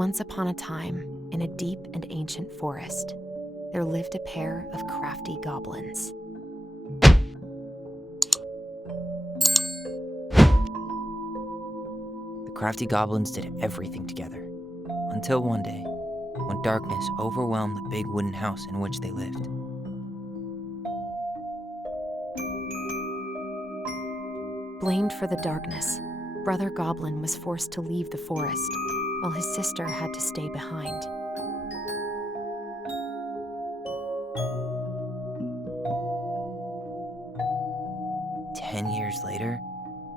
Once upon a time, in a deep and ancient forest, there lived a pair of crafty goblins. The crafty goblins did everything together, until one day, when darkness overwhelmed the big wooden house in which they lived. Blamed for the darkness, Brother Goblin was forced to leave the forest, while his sister had to stay behind. Years later,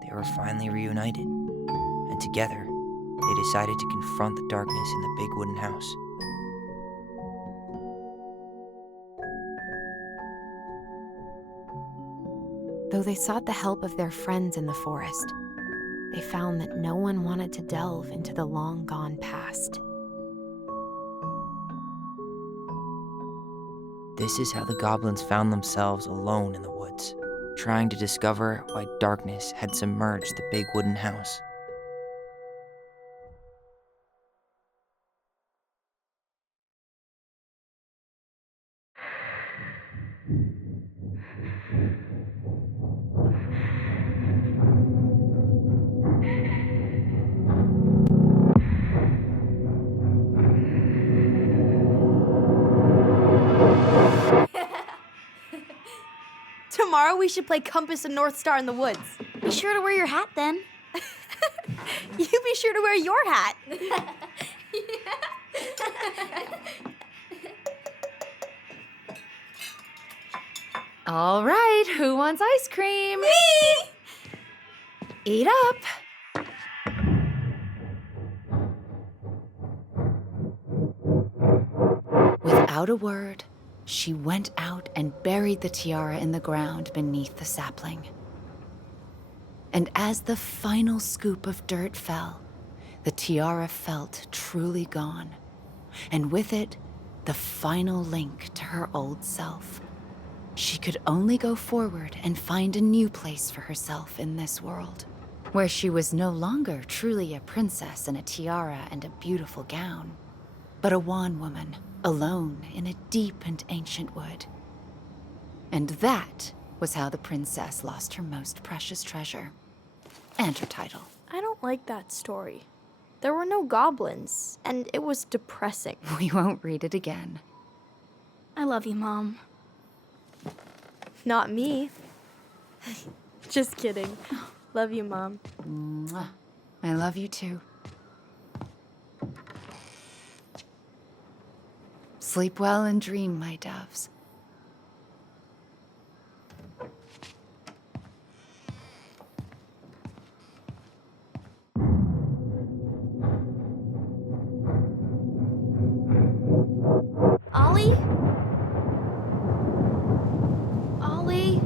they were finally reunited, and together, they decided to confront the darkness in the big wooden house. Though they sought the help of their friends in the forest, they found that no one wanted to delve into the long-gone past. This is how the goblins found themselves alone in the woods, trying to discover why darkness had submerged the big wooden house. Tomorrow we should play Compass and North Star in the woods. Be sure to wear your hat then. You be sure to wear your hat. All right, who wants ice cream? Me! Eat up. Without a word, she went out and buried the tiara in the ground beneath the sapling. And as the final scoop of dirt fell, the tiara felt truly gone, and with it, the final link to her old self. She could only go forward and find a new place for herself in this world, where she was no longer truly a princess in a tiara and a beautiful gown, but a wan woman, alone in a deep and ancient wood. And that was how the princess lost her most precious treasure, and her title. I don't like that story. There were no goblins, and it was depressing. We won't read it again. I love you, Mom. Not me. Just kidding. Love you, Mom. Mwah. I love you too. Sleep well and dream, my doves. Ollie? Ollie?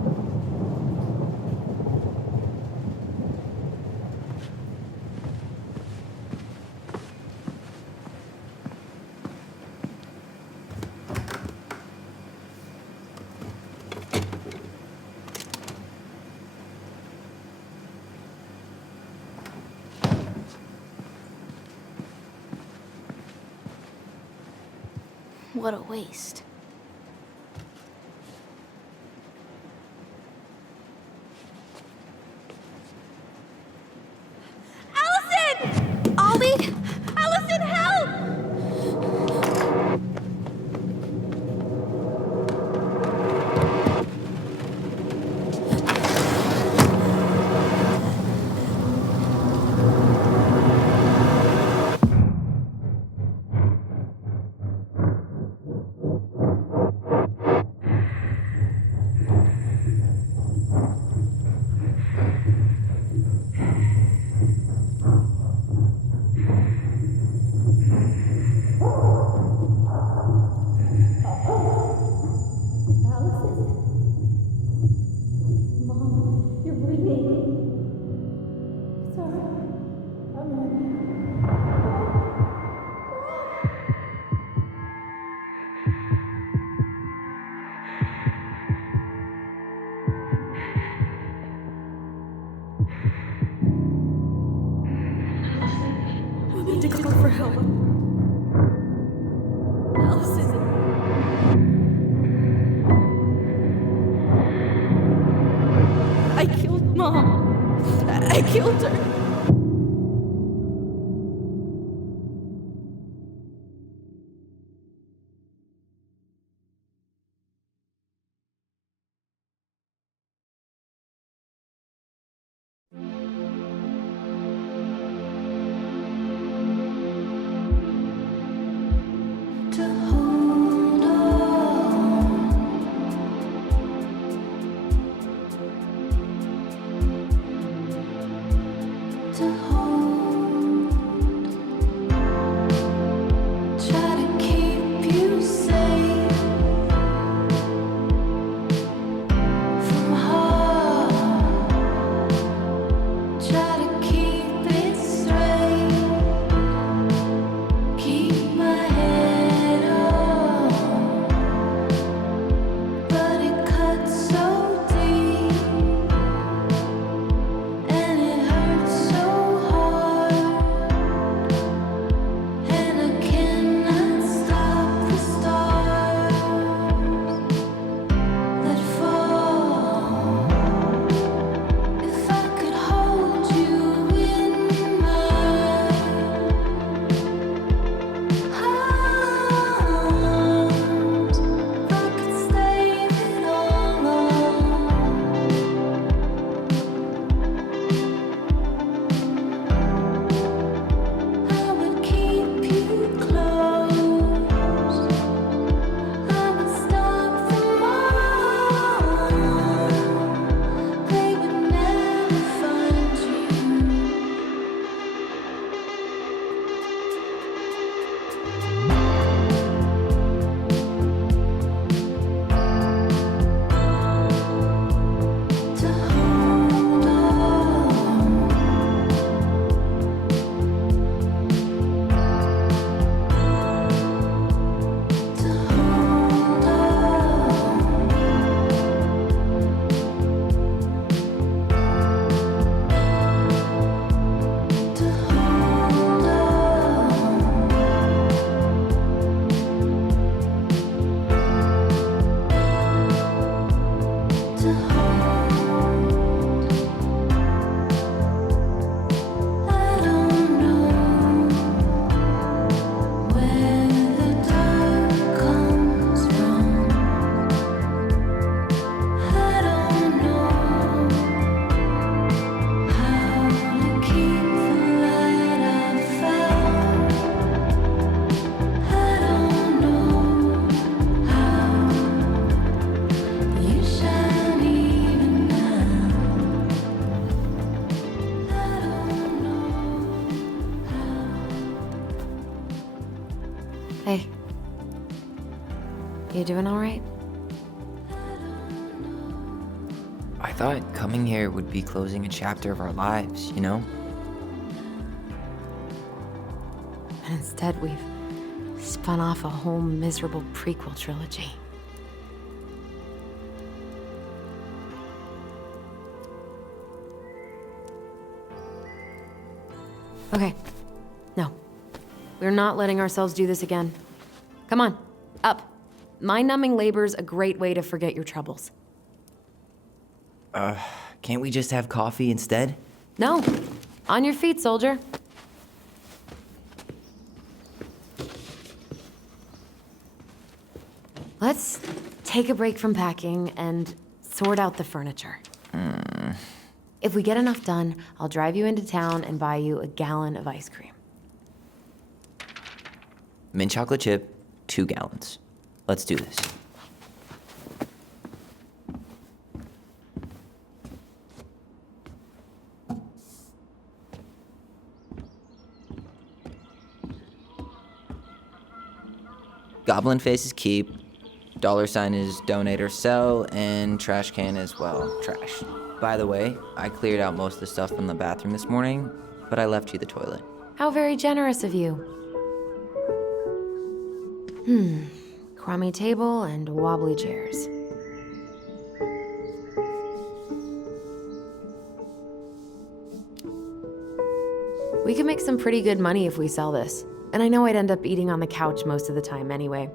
What a waste. Alyson! Ollie! Alyson, help! We need to call for help. Hey. You doing all right? I thought coming here would be closing a chapter of our lives, you know? And instead, we've spun off a whole miserable prequel trilogy. Okay. No. We're not letting ourselves do this again. Come on, up. Mind-numbing labor's a great way to forget your troubles. Can't we just have coffee instead? No. On your feet, soldier. Let's take a break from packing and sort out the furniture. If we get enough done, I'll drive you into town and buy you a gallon of ice cream. Mint chocolate chip, 2 gallons. Let's do this. Goblin face is keep, $ is donate or sell, and trash can is, well, trash. By the way, I cleared out most of the stuff from the bathroom this morning, but I left you the toilet. How very generous of you. Crummy table and wobbly chairs. We could make some pretty good money if we sell this. And I know I'd end up eating on the couch most of the time anyway.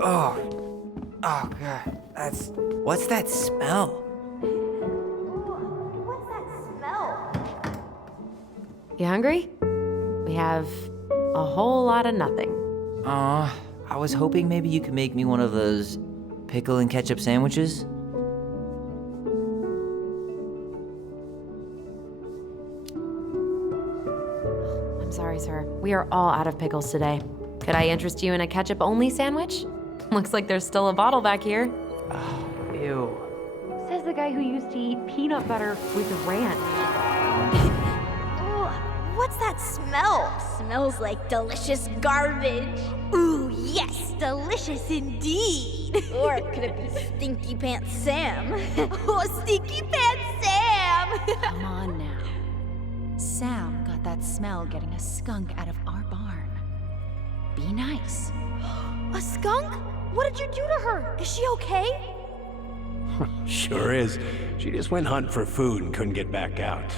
Oh God, what's that smell? What's that smell? You hungry? We have a whole lot of nothing. I was hoping maybe you could make me one of those pickle and ketchup sandwiches. I'm sorry, sir. We are all out of pickles today. Could I interest you in a ketchup-only sandwich? Looks like there's still a bottle back here. Ew. Says the guy who used to eat peanut butter with ranch. What's that smell? Smells like delicious garbage. Ooh, yes, delicious indeed. Or could it be Stinky Pants Sam? Oh, Stinky Pants Sam! Come on now. Sam got that smell getting a skunk out of our barn. Be nice. A skunk? What did you do to her? Is she okay? Sure is. She just went hunting for food and couldn't get back out.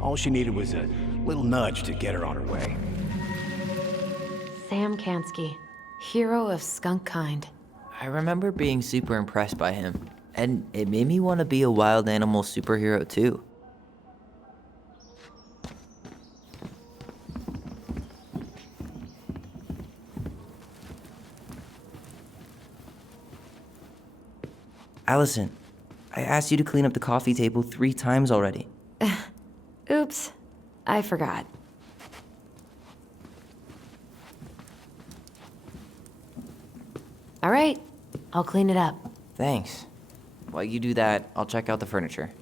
All she needed was a little nudge to get her on her way. Sam Kansky, hero of skunk kind. I remember being super impressed by him, and it made me want to be a wild animal superhero too. Alyson, I asked you to clean up the coffee table 3 times already. Oops, I forgot. All right, I'll clean it up. Thanks. While you do that, I'll check out the furniture.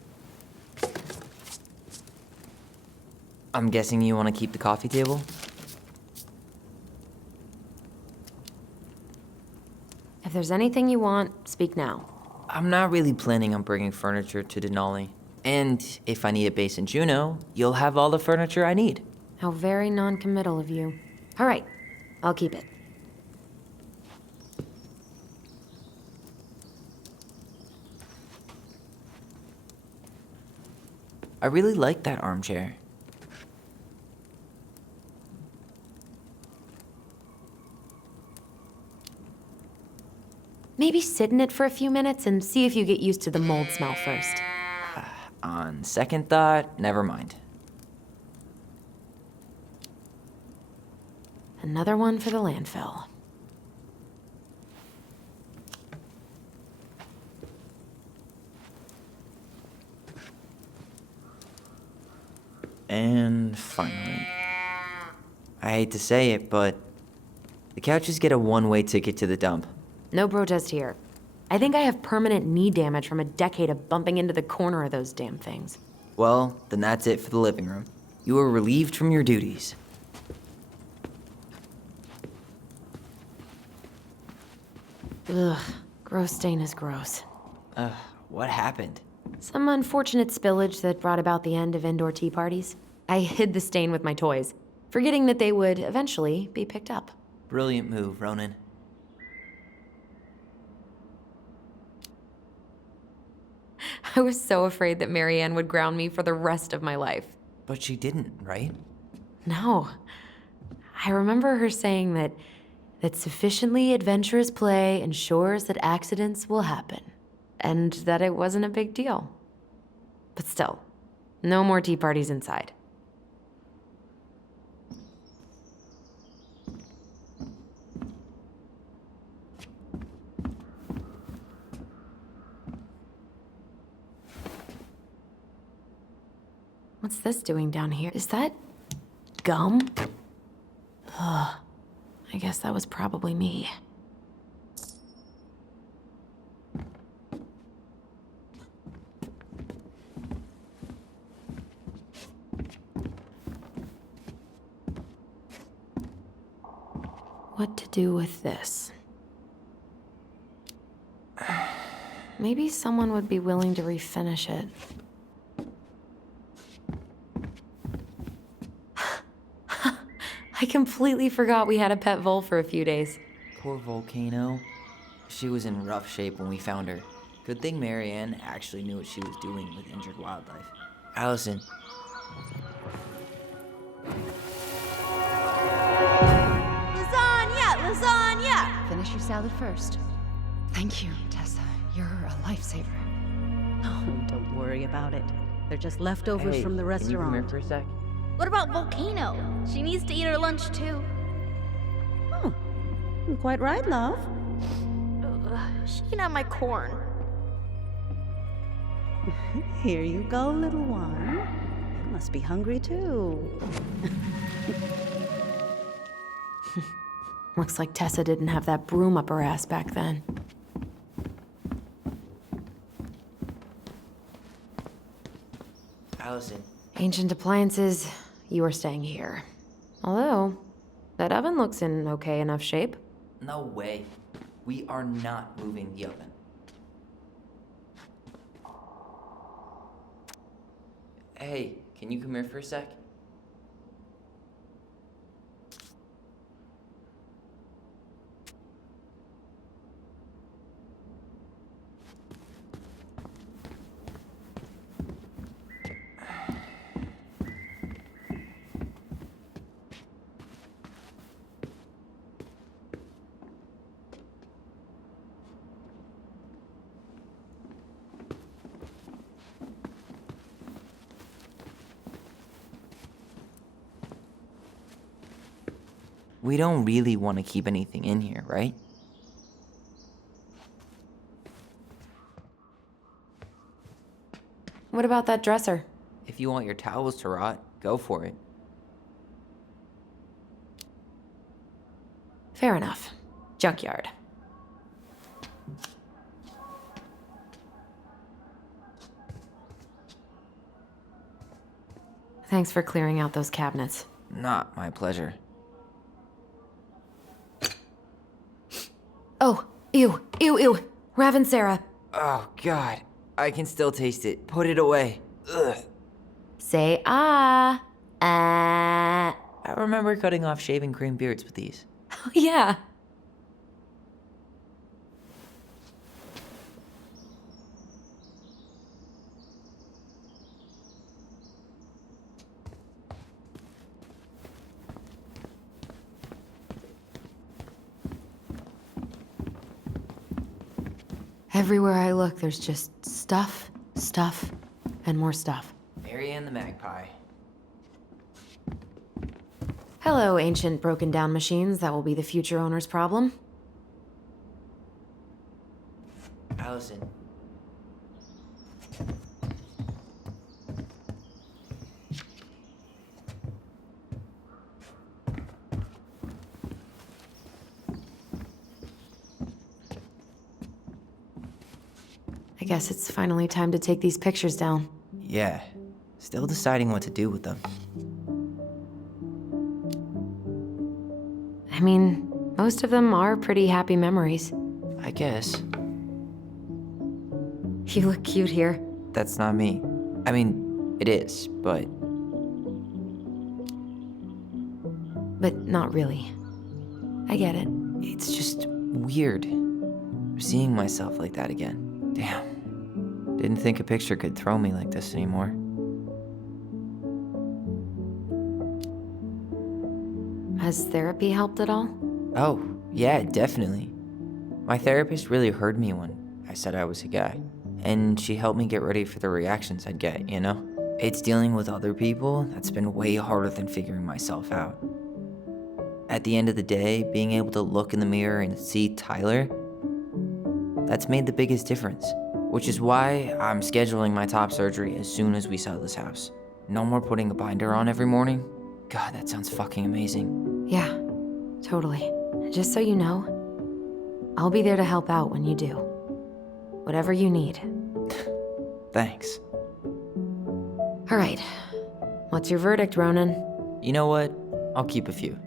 I'm guessing you want to keep the coffee table? If there's anything you want, speak now. I'm not really planning on bringing furniture to Denali. And if I need a base in Juneau, you'll have all the furniture I need. How very non-committal of you. All right, I'll keep it. I really like that armchair. Maybe sit in it for a few minutes and see if you get used to the mold smell first. On second thought, never mind. Another one for the landfill. And finally. I hate to say it, but the couches get a one-way ticket to the dump. No protest here. I think I have permanent knee damage from a decade of bumping into the corner of those damn things. Well, then that's it for the living room. You are relieved from your duties. Ugh, gross stain is gross. What happened? Some unfortunate spillage that brought about the end of indoor tea parties. I hid the stain with my toys, forgetting that they would eventually be picked up. Brilliant move, Ronan. I was so afraid that Marianne would ground me for the rest of my life. But she didn't, right? No. I remember her saying that sufficiently adventurous play ensures that accidents will happen, and that it wasn't a big deal. But still, no more tea parties inside. What's this doing down here? Is that gum? Ugh. I guess that was probably me. What to do with this? Maybe someone would be willing to refinish it. I completely forgot we had a pet vole for a few days. Poor Volcano. She was in rough shape when we found her. Good thing Marianne actually knew what she was doing with injured wildlife. Alyson. Lasagna! Finish your salad first. Thank you, Tessa. You're a lifesaver. Oh, don't worry about it. They're just leftovers from the restaurant. Can you come here for a sec? What about Volcano? She needs to eat her lunch too. Oh, you're quite right, love. She can have my corn. Here you go, little one. You must be hungry too. Looks like Tessa didn't have that broom up her ass back then. Alyson. Ancient appliances, you are staying here. Although, that oven looks in okay enough shape. No way. We are not moving the oven. Hey, can you come here for a sec? We don't really want to keep anything in here, right? What about that dresser? If you want your towels to rot, go for it. Fair enough. Junkyard. Thanks for clearing out those cabinets. Not my pleasure. Oh, ew, ew, ew. Raven Sarah. Oh, God. I can still taste it. Put it away. Ugh. Say ah. Ah. I remember cutting off shaving cream beards with these. Oh, yeah. Everywhere I look, there's just stuff, stuff, and more stuff. Marianne the Magpie. Hello, ancient broken down machines that will be the future owner's problem. Alyson. I guess it's finally time to take these pictures down. Yeah. Still deciding what to do with them. I mean, most of them are pretty happy memories. I guess. You look cute here. That's not me. I mean, it is, but But not really. I get it. it's just weird seeing myself like that again. Damn. Didn't think a picture could throw me like this anymore. Has therapy helped at all? Oh, yeah, definitely. My therapist really heard me when I said I was a guy, and she helped me get ready for the reactions I'd get, you know? It's dealing with other people that's been way harder than figuring myself out. At the end of the day, being able to look in the mirror and see Tyler, that's made the biggest difference, which is why I'm scheduling my top surgery as soon as we sell this house. No more putting a binder on every morning. God, that sounds fucking amazing. Yeah, totally. Just so you know, I'll be there to help out when you do. Whatever you need. Thanks. All right. What's your verdict, Ronan? You know what? I'll keep a few,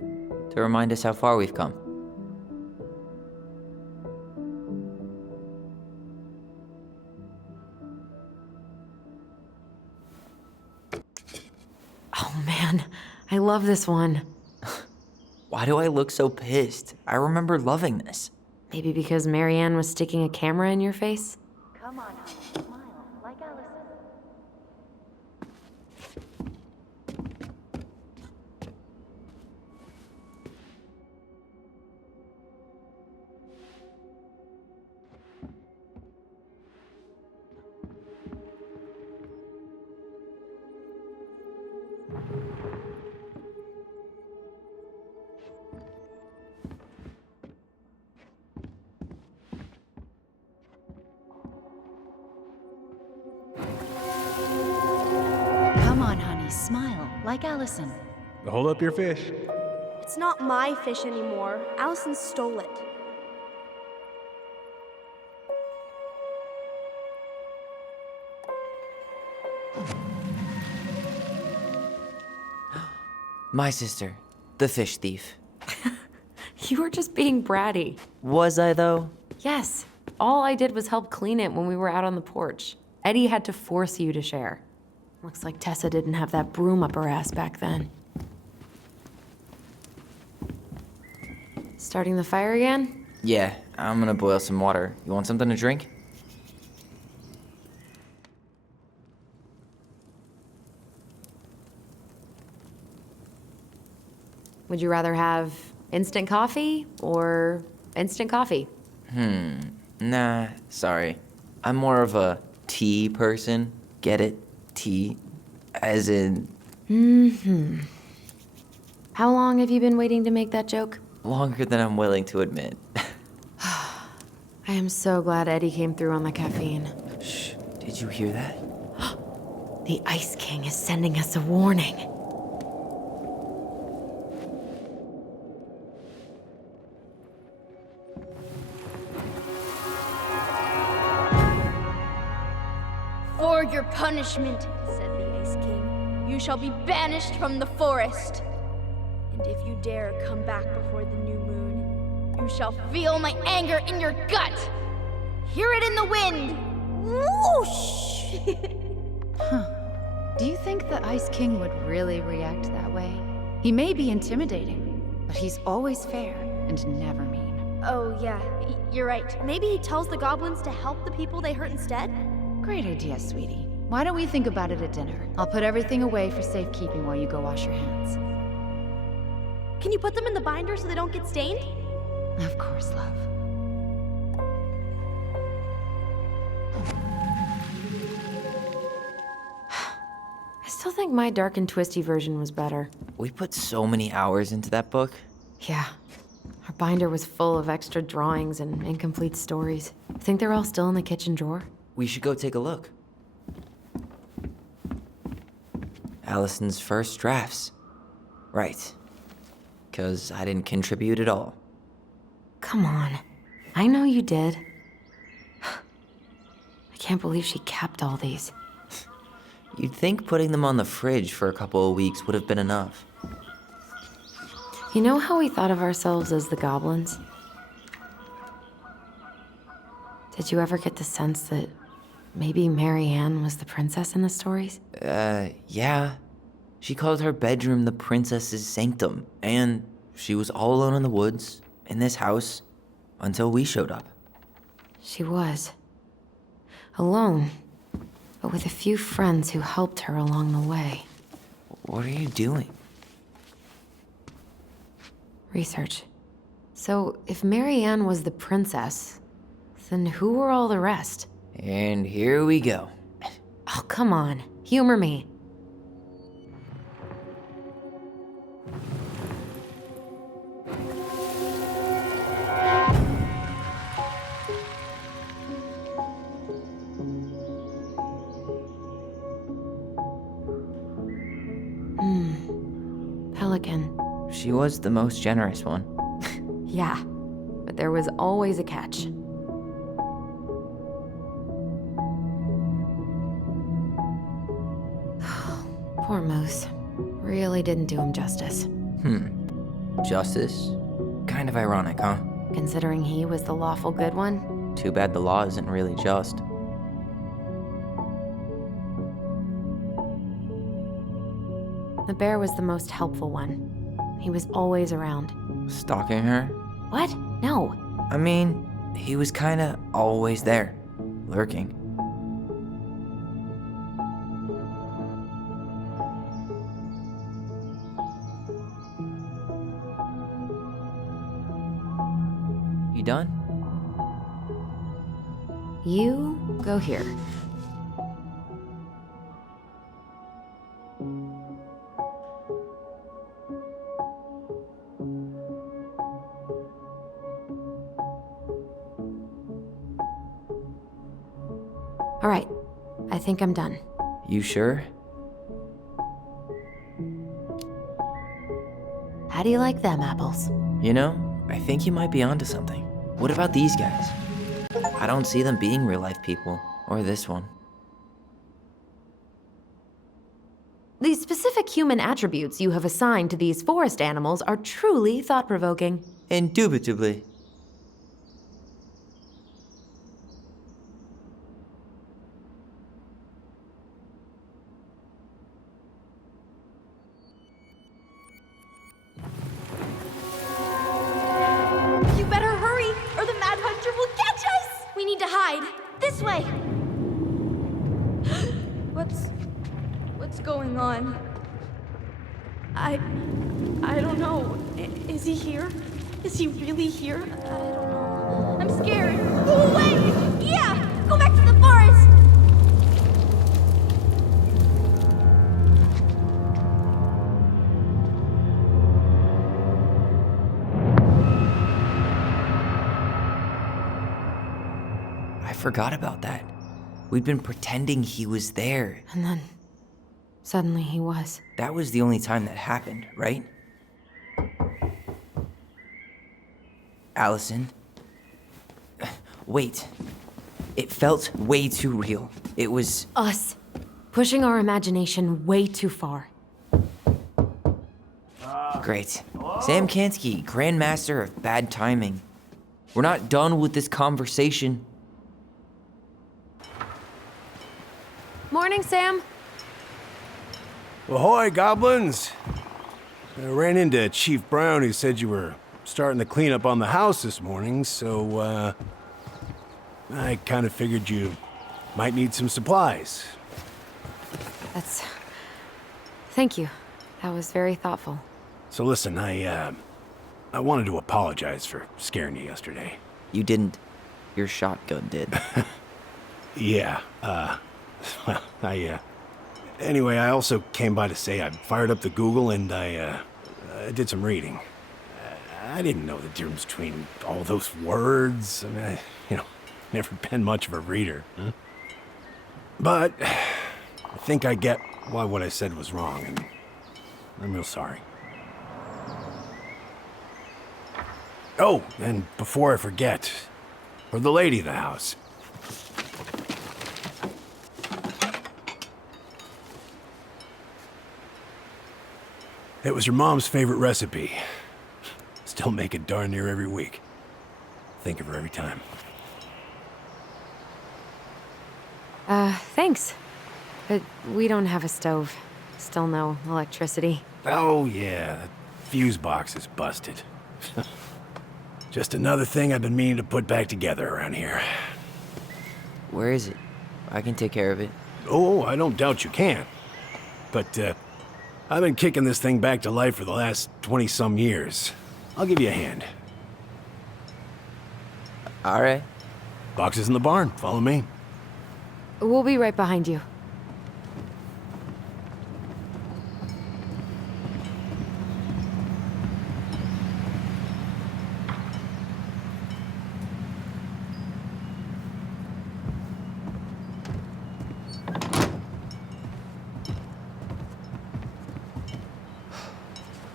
to remind us how far we've come. Oh man, I love this one. Why do I look so pissed? I remember loving this. Maybe because Marianne was sticking a camera in your face? Come on, honey, smile like Alyson. Come on, honey, smile like Alyson. Hold up your fish. It's not my fish anymore. Allison stole it. My sister, the fish thief. You were just being bratty. Was I, though? Yes. All I did was help clean it when we were out on the porch. Eddie had to force you to share. Looks like Tessa didn't have that broom up her ass back then. Starting the fire again? Yeah, I'm gonna boil some water. You want something to drink? Would you rather have instant coffee or instant coffee? Nah, sorry. I'm more of a tea person. Get it? Tea. As in, How long have you been waiting to make that joke? longer than I'm willing to admit. I am so glad Eddie came through on the caffeine. Shh, did you hear that? The Ice King is sending us a warning. For your punishment, said the Ice King, you shall be banished from the forest. And if you dare come back before the new moon, you shall feel my anger in your gut. Hear it in the wind. Whoosh! Do you think the Ice King would really react that way? He may be intimidating, but he's always fair and never mean. Oh, yeah, you're right. Maybe he tells the goblins to help the people they hurt instead? Great idea, sweetie. Why don't we think about it at dinner? I'll put everything away for safekeeping while you go wash your hands. Can you put them in the binder so they don't get stained? Of course, love. I still think my dark and twisty version was better. We put so many hours into that book. Yeah. Our binder was full of extra drawings and incomplete stories. Think they're all still in the kitchen drawer? We should go take a look. Allison's first drafts. Right. 'Cause I didn't contribute at all. Come on. I know you did. I can't believe she kept all these. You'd think putting them on the fridge for a couple of weeks would have been enough. You know how we thought of ourselves as the goblins? Did you ever get the sense that maybe Marianne was the princess in the stories? Yeah. She called her bedroom the princess's sanctum, and she was all alone in the woods, in this house, until we showed up. She was. Alone, but with a few friends who helped her along the way. What are you doing? Research. So, if Marianne was the princess, then who were all the rest? And here we go. Oh, come on. Humor me. Pelican. She was the most generous one. Yeah, but there was always a catch. Poor Moose. Really didn't do him justice. Justice? Kind of ironic, huh? Considering he was the lawful good one. Too bad the law isn't really just. The bear was the most helpful one. He was always around. Stalking her? What? No. I mean, he was kinda always there, lurking. You done? You go here. All right, I think I'm done. You sure? How do you like them apples? You know, I think you might be onto something. What about these guys? I don't see them being real-life people, or this one. The specific human attributes you have assigned to these forest animals are truly thought-provoking. Indubitably. You better hurry, or the Mad Hunter will catch us! We need to hide. This way! What's going on? I don't know. Is he here? Is he really here? I don't know. I'm scared. Go away! Yeah! Go back to the forest! I forgot about that. We'd been pretending he was there. And then, suddenly he was. That was the only time that happened, right? Alyson? Wait. It felt way too real. It was... Us. Pushing our imagination way too far. Great. Sam Kansky, Grandmaster of Bad Timing. We're not done with this conversation. Morning, Sam. Ahoy, goblins! I ran into Chief Brown, who said you were starting the cleanup on the house this morning, so, I kind of figured you might need some supplies. Thank you. That was very thoughtful. So listen, I wanted to apologize for scaring you yesterday. You didn't. Your shotgun did. Yeah, well, anyway, I also came by to say I fired up the Google and I did some reading. I didn't know the difference between all those words. I mean, never been much of a reader. Huh? But I think I get why what I said was wrong, and I'm real sorry. Oh, and before I forget, for the lady of the house. It was your mom's favorite recipe. Still make it darn near every week. Think of her every time. Thanks. But we don't have a stove. Still no electricity. Oh, yeah, that fuse box is busted. Just another thing I've been meaning to put back together around here. Where is it? I can take care of it. Oh, I don't doubt you can. But, I've been kicking this thing back to life for the last 20-some years. I'll give you a hand. All right. Box is in the barn. Follow me. We'll be right behind you.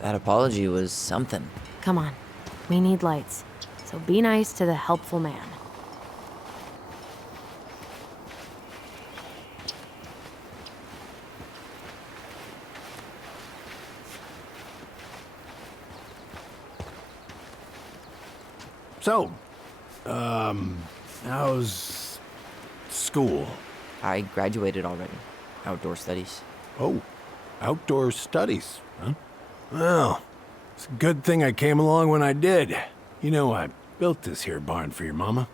That apology was something. Come on. We need lights. So be nice to the helpful man. So, how's school? I graduated already. Outdoor studies. Oh, outdoor studies, huh? Well, it's a good thing I came along when I did. You know, I built this here barn for your mama.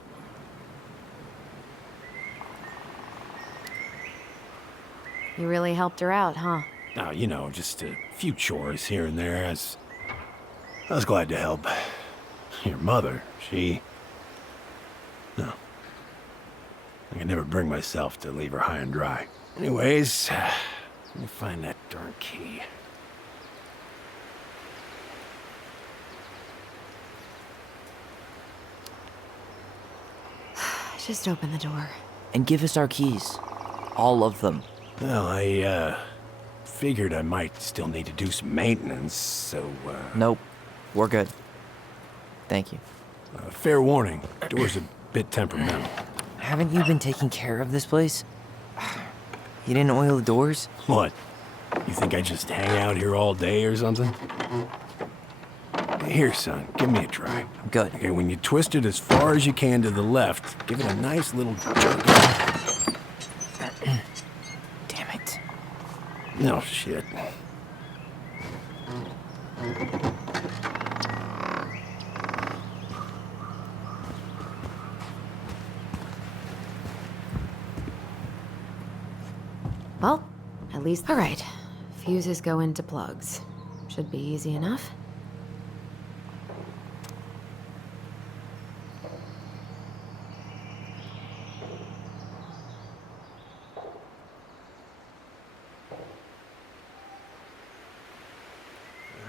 You really helped her out, huh? Now, you know, just a few chores here and there. I was glad to help. Your mother, no. I could never bring myself to leave her high and dry. Anyways, let me find that darn key. Just open the door. And give us our keys. All of them. Well, I, figured I might still need to do some maintenance, so, Nope. We're good. Thank you. fair warning, door's a bit temperamental. Haven't you been taking care of this place? You didn't oil the doors? What? You think I just hang out here all day or something? Here, son, give me a try. Good. Okay, when you twist it as far as you can to the left, give it a nice little jerk. Damn it. No shit. Well, at least... All right. Fuses go into plugs. Should be easy enough.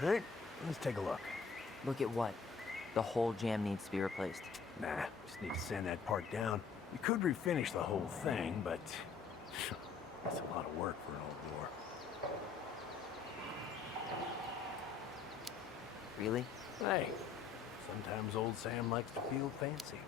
All right, let's take a look. Look at what? The whole jam needs to be replaced. Nah, just need to sand that part down. You could refinish the whole thing, but that's a lot of work for an old door. Really? Hey, sometimes old Sam likes to feel fancy.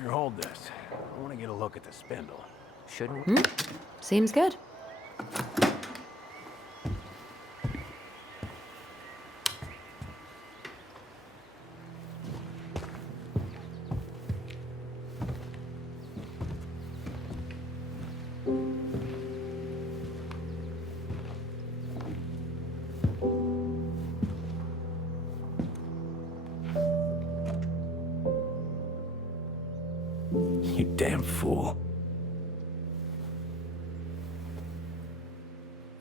Here, hold this. I want to get a look at the spindle. Shouldn't we? Seems good. You damn fool.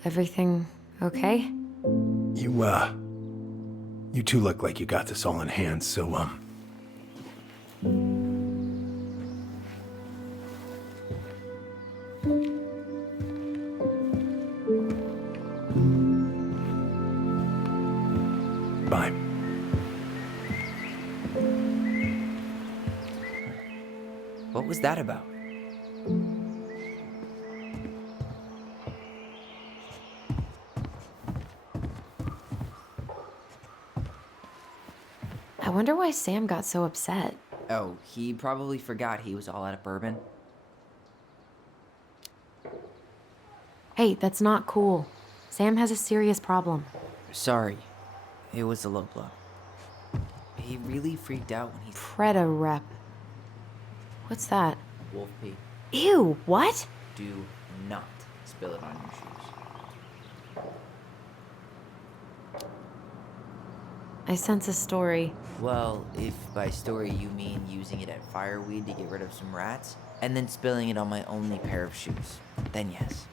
Everything okay? You two look like you got this all in hand, so, bye. What was that about? wonder why Sam got so upset. Oh, he probably forgot he was all out of bourbon. Hey, that's not cool. Sam has a serious problem. Sorry. It was a low blow. He really freaked out when he... Preda rep. What's that? Wolf pee. Ew, what? Do not spill it on your shoes. I sense a story. Well, if by story you mean using it at fireweed to get rid of some rats, and then spilling it on my only pair of shoes, then yes.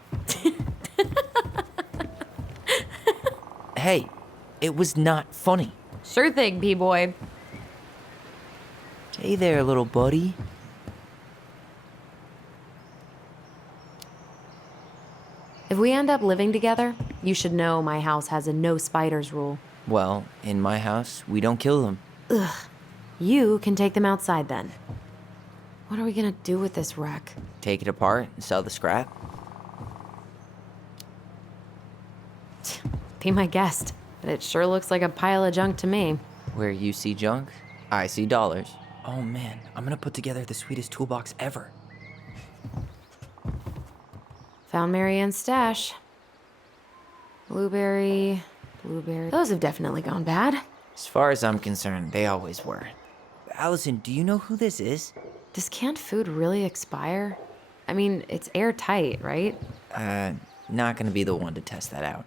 Hey, it was not funny. Sure thing, B-boy. Hey there, little buddy. If we end up living together, you should know my house has a no spiders rule. Well, in my house, we don't kill them. Ugh. You can take them outside then. What are we gonna do with this wreck? Take it apart and sell the scrap. Be my guest. But it sure looks like a pile of junk to me. Where you see junk, I see dollars. Oh man, I'm gonna put together the sweetest toolbox ever. Found Marianne's stash. Blueberry. Those have definitely gone bad. As far as I'm concerned, they always were. Allison, do you know who this is? Does canned food really expire? I mean, it's airtight, right? Not gonna be the one to test that out.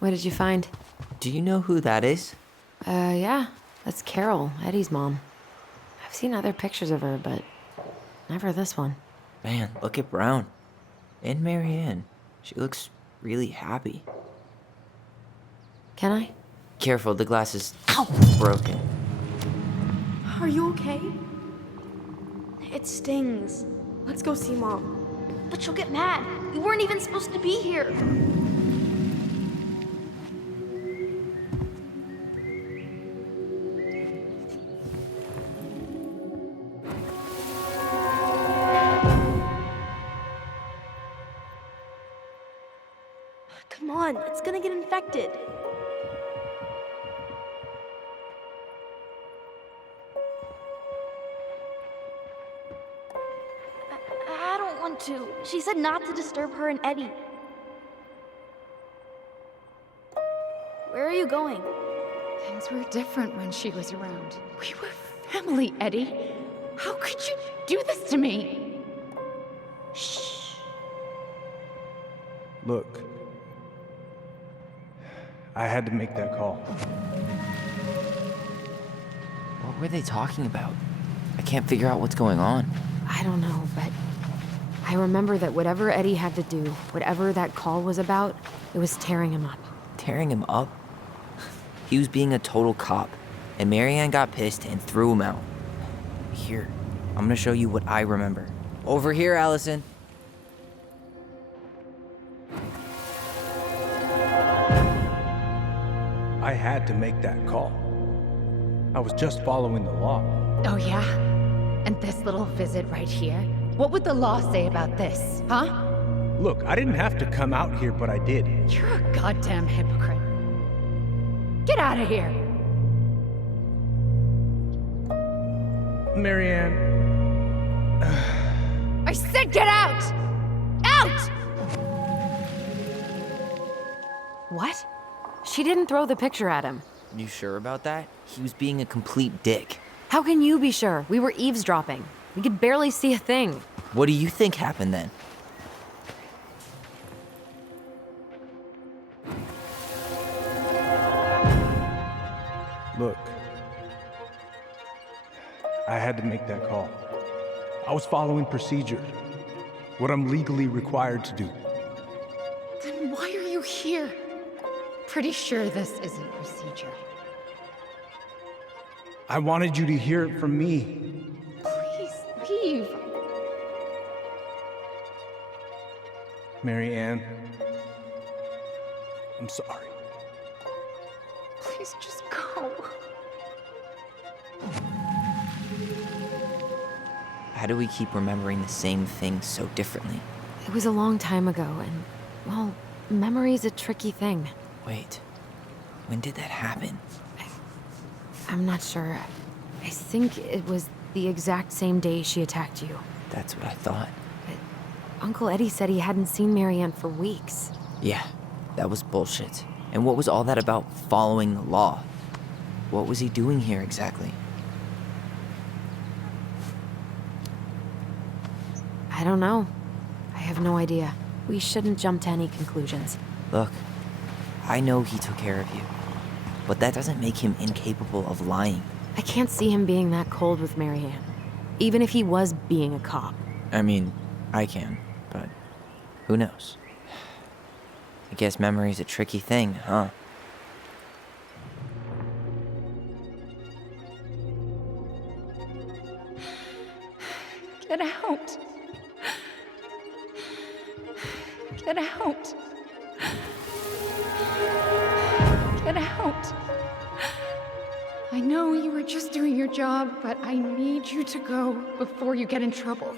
What did you find? Do you know who that is? Yeah. That's Carol, Eddie's mom. I've seen other pictures of her, but never this one. Man, look at Brown. And Marianne. She looks really happy. Can I? Careful, the glass is broken. Are you okay? It stings. Let's go see Mom. But she'll get mad. We weren't even supposed to be here. Come on, it's gonna get infected. I don't want to. She said not to disturb her and Eddie. Where are you going? Things were different when she was around. We were family, Eddie. How could you do this to me? Shh. Look, I had to make that call. What were they talking about? I can't figure out what's going on. I don't know, but I remember that whatever Eddie had to do, whatever that call was about, it was tearing him up. Tearing him up? He was being a total cop, and Marianne got pissed and threw him out. Here, I'm gonna show you what I remember. Over here, Allison. I had to make that call. I was just following the law. Oh, yeah? And this little visit right here? What would the law say about this, huh? Look, I didn't have to come out here, but I did. You're a goddamn hypocrite. Get out of here! Marianne. I said get out! Out! What? She didn't throw the picture at him. You sure about that? He was being a complete dick. How can you be sure? We were eavesdropping. We could barely see a thing. What do you think happened then? Look, I had to make that call. I was following procedure, what I'm legally required to do. Then why are you here? Pretty sure this isn't procedure. I wanted you to hear it from me. Please leave. Marianne, I'm sorry. Please just go. How do we keep remembering the same thing so differently? It was a long time ago, and, well, memory's a tricky thing. Wait, When did that happen? I'm not sure. I think it was the exact same day she attacked you. That's what I thought. Uncle Eddie said he hadn't seen Marianne for weeks. Yeah, that was bullshit. And what was all that about following the law? What was he doing here exactly? I don't know. I have no idea. We shouldn't jump to any conclusions. Look, I know he took care of you, but that doesn't make him incapable of lying. I can't see him being that cold with Marianne, even if he was being a cop. I mean, I can, but who knows? I guess memory's a tricky thing, huh? Get out. Get out. Get out. I know you were just doing your job, but I need you to go before you get in trouble.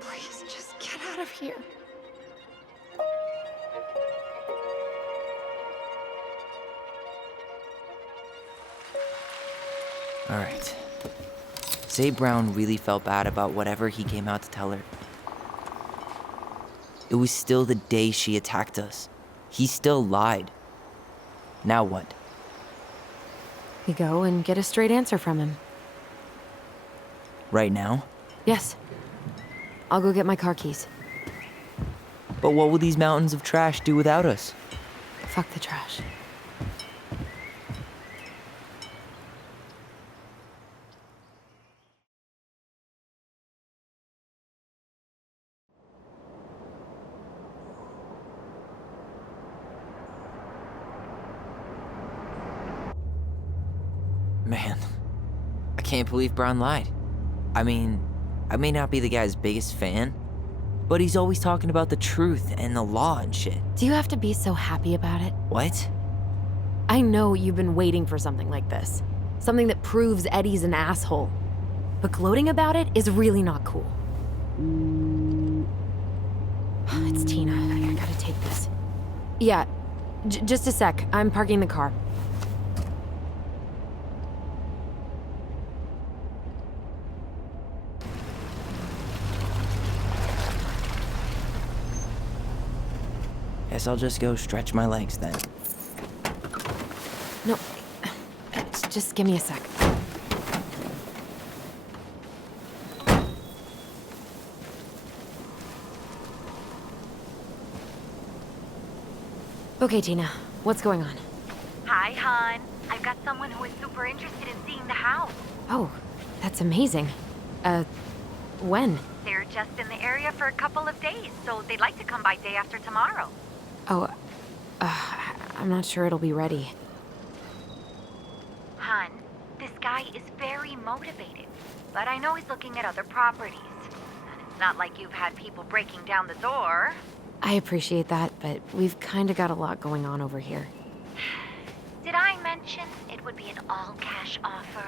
Please, just get out of here. All right. Say Brown really felt bad about whatever he came out to tell her. It was still the day she attacked us. He still lied. Now what? We go and get a straight answer from him. Right now? Yes. I'll go get my car keys. But what will these mountains of trash do without us? Fuck the trash. Man, I can't believe Brown lied. I mean, I may not be the guy's biggest fan, but he's always talking about the truth and the law and shit. Do you have to be so happy about it? What? I know you've been waiting for something like this. Something that proves Eddie's an asshole. But gloating about it is really not cool. It's Tina. I gotta take this. Yeah, just a sec. I'm parking the car. Guess I'll just go stretch my legs then. No, just give me a sec. Okay, Tina, what's going on? Hi, hon. I've got someone who is super interested in seeing the house. Oh, that's amazing. When? They're just in the area for a couple of days, so they'd like to come by day after tomorrow. Oh, I'm not sure it'll be ready. Hun, this guy is very motivated, but I know he's looking at other properties. And it's not like you've had people breaking down the door. I appreciate that, but we've kinda got a lot going on over here. Did I mention it would be an all-cash offer?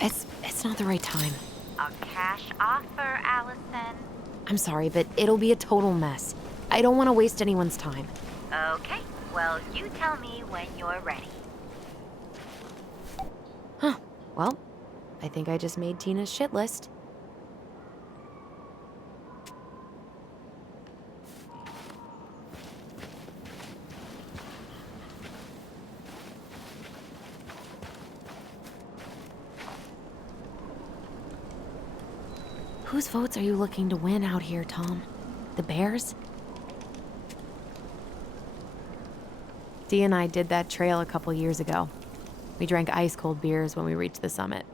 It's not the right time. A cash offer, Alyson. I'm sorry, but it'll be a total mess. I don't want to waste anyone's time. Okay, well, you tell me when you're ready. Huh. Well, I think I just made Tina's shit list. Whose votes are you looking to win out here, Tom? The Bears? Dee and I did that trail a couple years ago. We drank ice-cold beers when we reached the summit.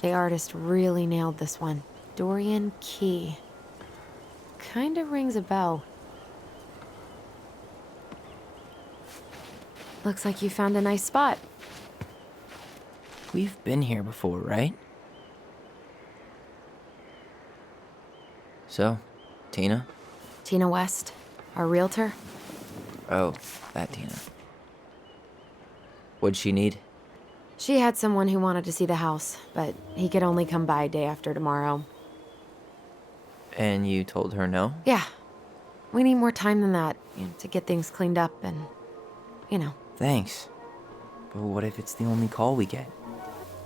The artist really nailed this one. Dorian Key. Kinda rings a bell. Looks like you found a nice spot. We've been here before, right? So, Tina? Tina West, our realtor. Oh, that Tina. What'd she need? She had someone who wanted to see the house, but he could only come by day after tomorrow. And you told her no? Yeah. We need more time than that, to get things cleaned up and, Thanks. But what if it's the only call we get?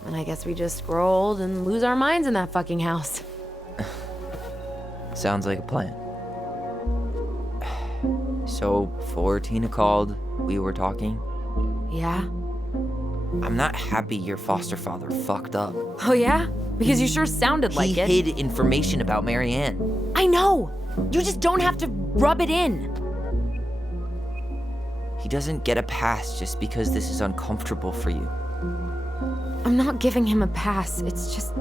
And I guess we just grow old and lose our minds in that fucking house. Sounds like a plan. So, before Tina called, we were talking. Yeah? I'm not happy your foster father fucked up. Oh yeah? Because you sure sounded like it. He hid information about Marianne. I know! You just don't have to rub it in. He doesn't get a pass just because this is uncomfortable for you. I'm not giving him a pass. It's just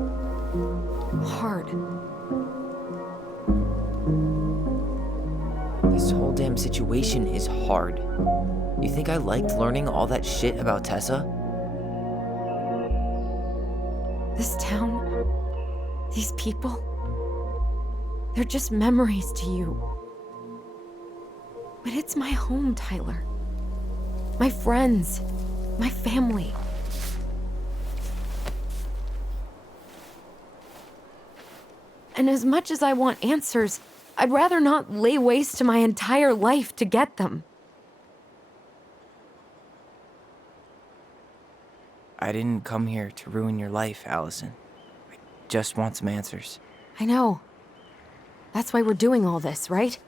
hard. This whole damn situation is hard. You think I liked learning all that shit about Tessa? This town, these people, they're just memories to you. But it's my home, Tyler. My friends, my family. And as much as I want answers, I'd rather not lay waste to my entire life to get them. I didn't come here to ruin your life, Alyson. I just want some answers. I know. That's why we're doing all this, right?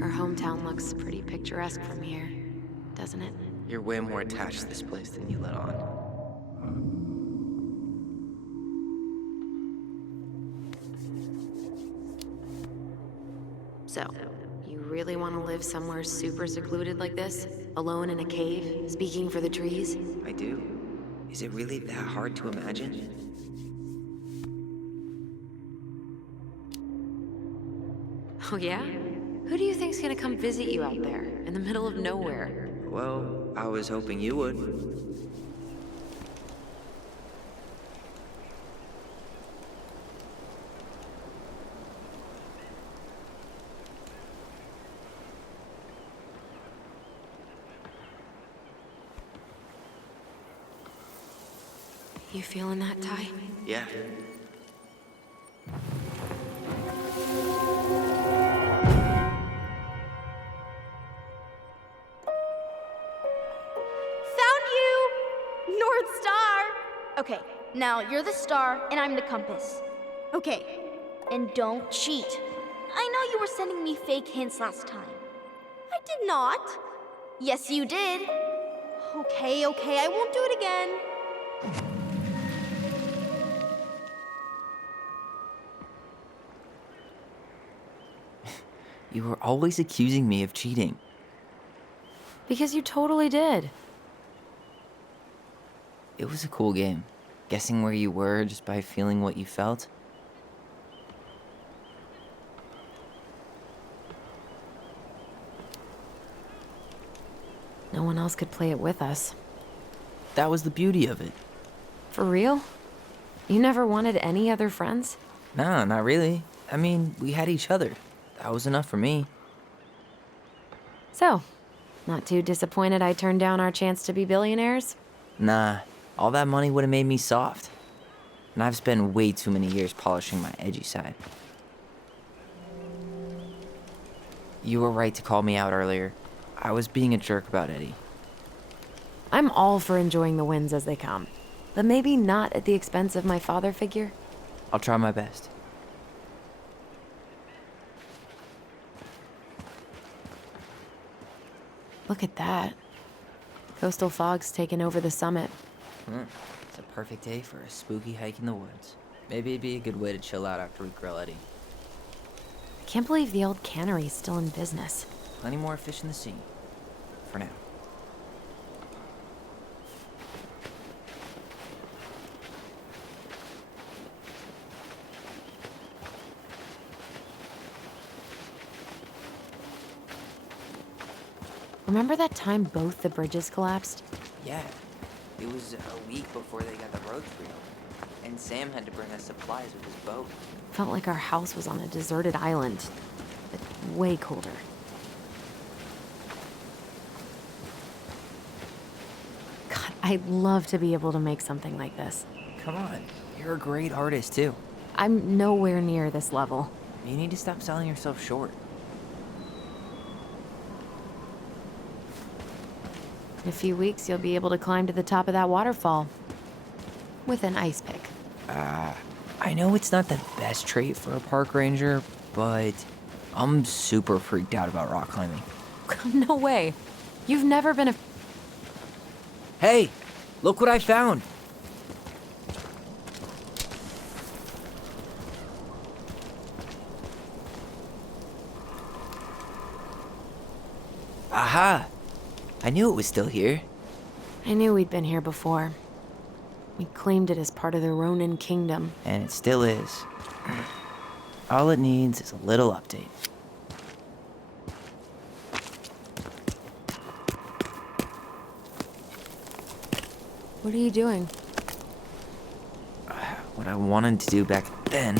Our hometown looks pretty picturesque from here, doesn't it? You're way more attached to this place than you let on. So, you really want to live somewhere super secluded like this? Alone in a cave, speaking for the trees? I do. Is it really that hard to imagine? Oh yeah? Who do you think's gonna come visit you out there, in the middle of nowhere? Well, I was hoping you would. You feeling that, Ty? Yeah. Found you! North Star! Okay, now you're the star and I'm the compass. Okay, and don't cheat. I know you were sending me fake hints last time. I did not. Yes, you did. Okay, I won't do it again. You were always accusing me of cheating. Because you totally did. It was a cool game. Guessing where you were just by feeling what you felt. No one else could play it with us. That was the beauty of it. For real? You never wanted any other friends? Nah, not really. I mean, we had each other. That was enough for me. So, not too disappointed I turned down our chance to be billionaires? Nah, all that money would have made me soft. And I've spent way too many years polishing my edgy side. You were right to call me out earlier. I was being a jerk about Eddie. I'm all for enjoying the wins as they come, but maybe not at the expense of my father figure. I'll try my best. Look at that. Coastal fog's taken over the summit. It's a perfect day for a spooky hike in the woods. Maybe it'd be a good way to chill out after we grill Eddie. I can't believe the old cannery's still in business. Plenty more fish in the sea. For now. Remember that time both the bridges collapsed? Yeah. It was a week before they got the roads reopened, and Sam had to bring us supplies with his boat. Felt like our house was on a deserted island, but way colder. God, I'd love to be able to make something like this. Come on, you're a great artist too. I'm nowhere near this level. You need to stop selling yourself short. In a few weeks, you'll be able to climb to the top of that waterfall with an ice pick. I know it's not the best trait for a park ranger, but I'm super freaked out about rock climbing. No way. You've never been a... Hey, look what I found. Aha! I knew it was still here. I knew we'd been here before. We claimed it as part of the Ronan kingdom. And it still is. All it needs is a little update. What are you doing? What I wanted to do back then,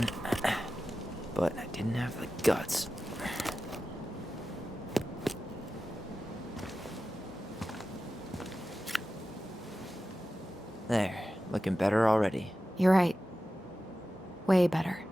but I didn't have the guts. There, looking better already. You're right. Way better.